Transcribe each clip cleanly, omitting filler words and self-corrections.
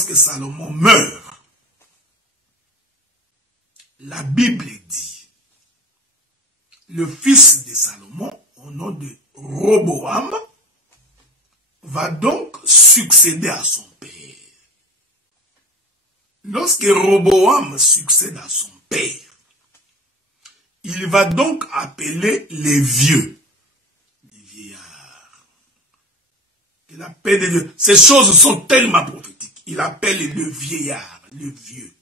lorsque Salomon meurt, la Bible dit, le fils de Salomon, au nom de Roboam, va donc succéder à son père. Lorsque Roboam succède à son père, il va donc appeler les vieux, les vieillards. Il appelle les vieux. Ces choses sont tellement prophétiques. Il appelle le vieillard, le vieux.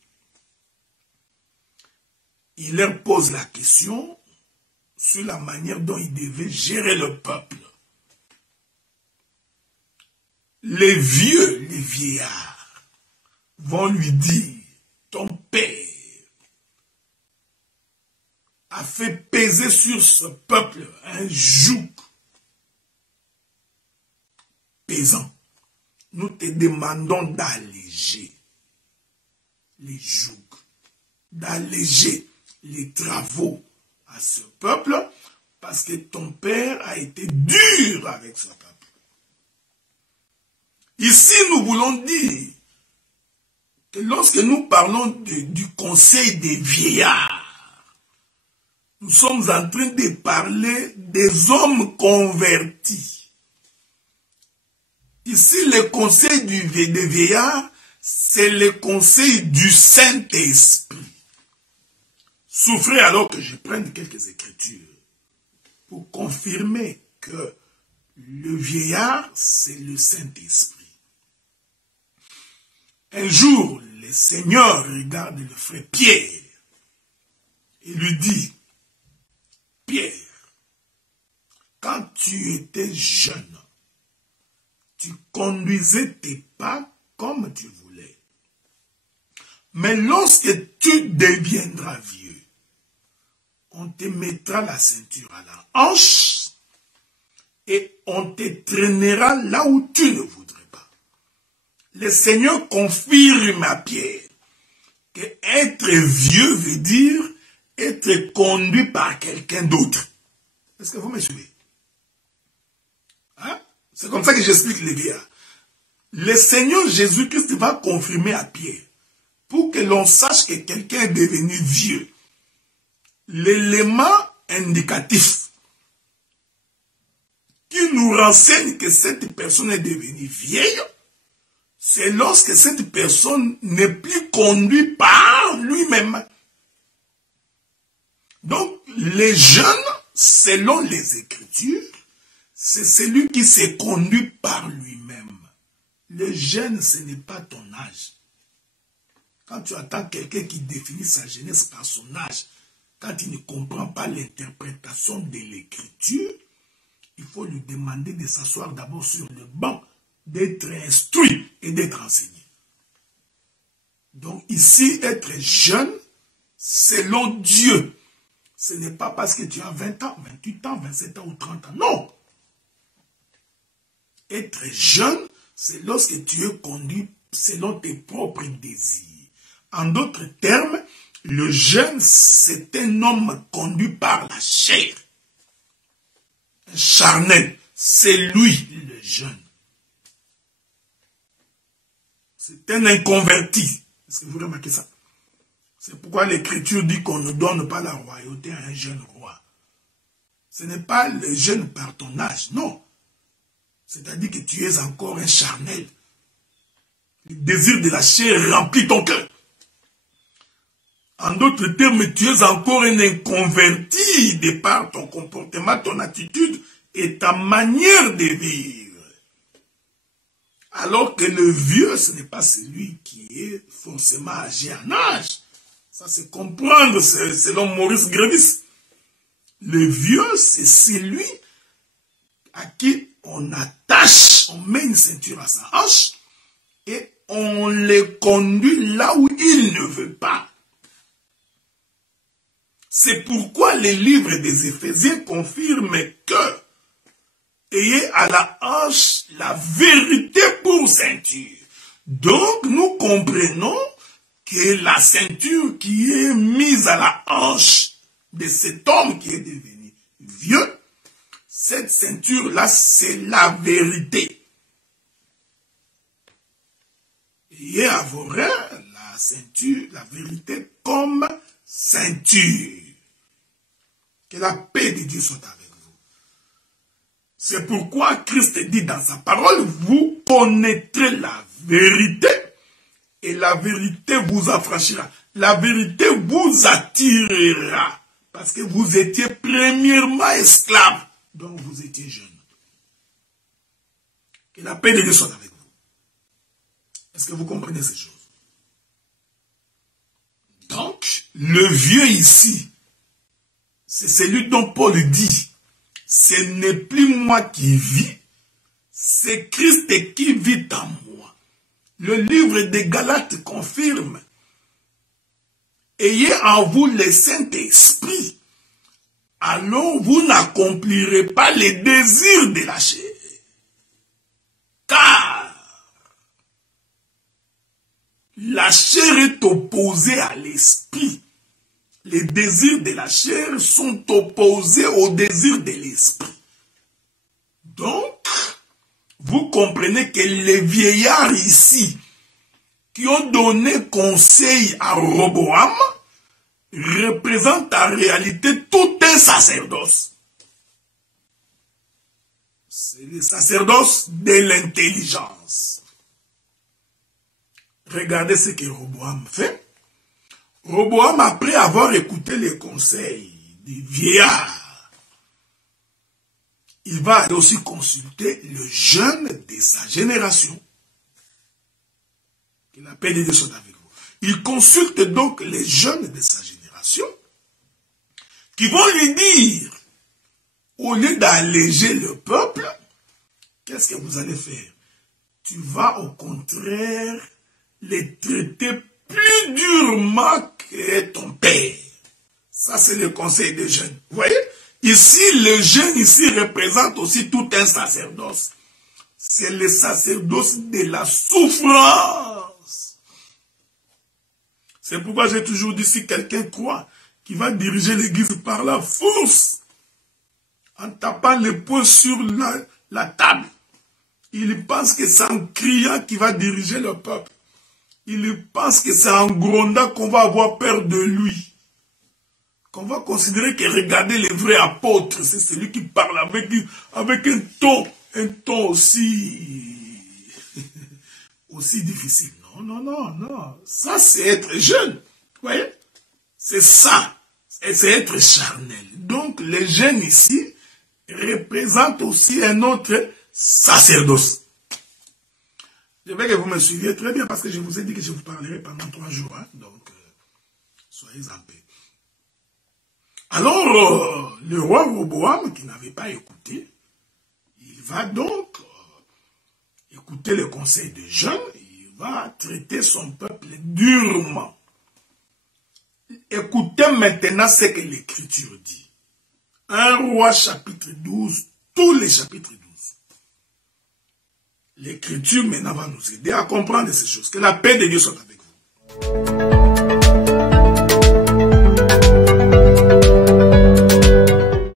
Il leur pose la question sur la manière dont il devait gérer le peuple. Les vieux, les vieillards, vont lui dire, ton père a fait peser sur ce peuple un joug pesant. Nous te demandons d'alléger les jougs, d'alléger les travaux à ce peuple, parce que ton père a été dur avec ce peuple. Ici, nous voulons dire que lorsque nous parlons du conseil des vieillards, nous sommes en train de parler des hommes convertis. Ici, le conseil des vieillards, c'est le conseil du Saint-Esprit. Souffrez alors que je prenne quelques écritures pour confirmer que le vieillard, c'est le Saint-Esprit. Un jour, le Seigneur regarde le frère Pierre et lui dit, Pierre, quand tu étais jeune, tu conduisais tes pas comme tu voulais. Mais lorsque tu deviendras vieux, on te mettra la ceinture à la hanche et on te traînera là où tu ne voudrais pas. Le Seigneur confirme à Pierre que être vieux veut dire être conduit par quelqu'un d'autre. Est-ce que vous me suivez? Hein? C'est comme ça que j'explique les vieillards. Le Seigneur Jésus-Christ va confirmer à Pierre, pour que l'on sache que quelqu'un est devenu vieux. L'élément indicatif qui nous renseigne que cette personne est devenue vieille, c'est lorsque cette personne n'est plus conduite par lui-même. Donc, les jeunes, selon les Écritures, c'est celui qui s'est conduit par lui-même. Le jeune, ce n'est pas ton âge. Quand tu attends quelqu'un qui définit sa jeunesse par son âge, quand il ne comprend pas l'interprétation de l'Écriture, il faut lui demander de s'asseoir d'abord sur le banc, d'être instruit et d'être enseigné. Donc ici, être jeune, selon Dieu, ce n'est pas parce que tu as 20 ans, 28 ans, 27 ans ou 30 ans. Non. Être jeune, c'est lorsque tu es conduit selon tes propres désirs. En d'autres termes, le jeune, c'est un homme conduit par la chair. Un charnel, c'est lui le jeune. C'est un inconverti. Est-ce que vous remarquez ça? C'est pourquoi l'Écriture dit qu'on ne donne pas la royauté à un jeune roi. Ce n'est pas le jeune par ton âge, non. C'est-à-dire que tu es encore un charnel. Le désir de la chair remplit ton cœur. En d'autres termes, tu es encore un inconverti de par ton comportement, ton attitude et ta manière de vivre. Alors que le vieux, ce n'est pas celui qui est forcément âgé en âge. Ça, c'est comprendre selon Maurice Grévis. Le vieux, c'est celui à qui on attache, on met une ceinture à sa hanche et on le conduit là où il ne veut pas. C'est pourquoi les livres des Éphésiens confirment que ayez à la hanche la vérité pour ceinture. Donc nous comprenons que la ceinture qui est mise à la hanche de cet homme qui est devenu vieux, cette ceinture-là, c'est la vérité. Et Ayez à vos reins la ceinture, la vérité comme ceinture. Que la paix de Dieu soit avec vous. C'est pourquoi Christ dit dans sa parole, vous connaîtrez la vérité et la vérité vous affranchira. La vérité vous attirera parce que vous étiez premièrement esclaves, donc vous étiez jeunes. Que la paix de Dieu soit avec vous. Est-ce que vous comprenez ces choses? Donc, le vieux ici, c'est celui dont Paul dit, ce n'est plus moi qui vis, c'est Christ qui vit en moi. Le livre des Galates confirme, ayez en vous le Saint-Esprit, alors vous n'accomplirez pas les désirs de la chair. Car la chair est opposée à l'esprit. Les désirs de la chair sont opposés aux désirs de l'esprit. Donc, vous comprenez que les vieillards ici, qui ont donné conseil à Roboam, représentent en réalité tout un sacerdoce. C'est le sacerdoce de l'intelligence. Regardez ce que Roboam fait. Roboam, après avoir écouté les conseils des vieillards, il va aussi consulter le jeune de sa génération. Que la paix de Dieu soit avec vous. Il consulte donc les jeunes de sa génération qui vont lui dire, au lieu d'alléger le peuple, qu'est-ce que vous allez faire? Tu vas au contraire les traiter plus durement que ton père. Ça, c'est le conseil des jeunes. Vous voyez? Ici, le jeune ici représente aussi tout un sacerdoce. C'est le sacerdoce de la souffrance. C'est pourquoi j'ai toujours dit, si quelqu'un croit qu'il va diriger l'église par la force, en tapant les poings sur la table, il pense que c'est en criant qu'il va diriger le peuple. Il pense que c'est en grondant qu'on va avoir peur de lui. Qu'on va considérer que regarder les vrais apôtres, c'est celui qui parle avec un ton aussi difficile. Non. Ça, c'est être jeune. Vous voyez? C'est ça. C'est être charnel. Donc, les jeunes ici représentent aussi un autre sacerdoce. Je veux que vous me suiviez très bien parce que je vous ai dit que je vous parlerai pendant 3 jours. Hein? Donc, soyez en paix. Alors, le roi Roboam, qui n'avait pas écouté, il va donc écouter le conseil des jeunes, il va traiter son peuple durement. Écoutez maintenant ce que l'Écriture dit. 1 Roi chapitre 12, tous les chapitres 12. L'Écriture maintenant va nous aider à comprendre ces choses. Que la paix de Dieu soit avec vous.